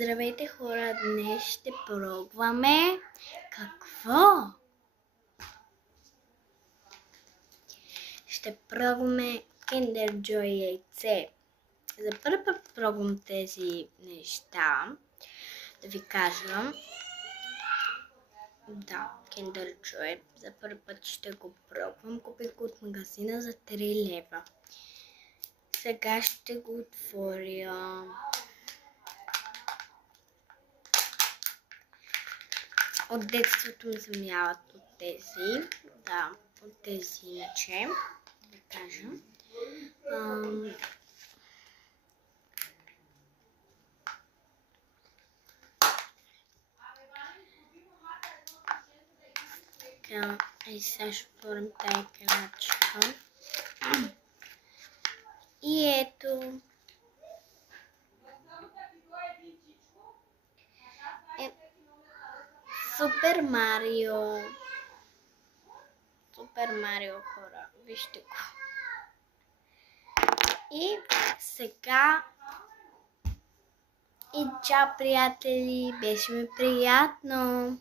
Здравейте хора, днес ще пробваме какво? Ще пробваме Kinder Joy яйце. За първи път пробвам тези неща. Да ви кажа. Да, Kinder Joy. За първи път ще го пробвам. Купих го от магазина за 3 лева. Сега ще го отворя. От детството ми се мяват от тези. Да, от тези иначе. Да ви кажа. Така, сега ще отворим тая крачка. И ето. Супер Марио. Супер Марио, хора. Вижте го. И сега и чао, приятели. Беше ми приятно.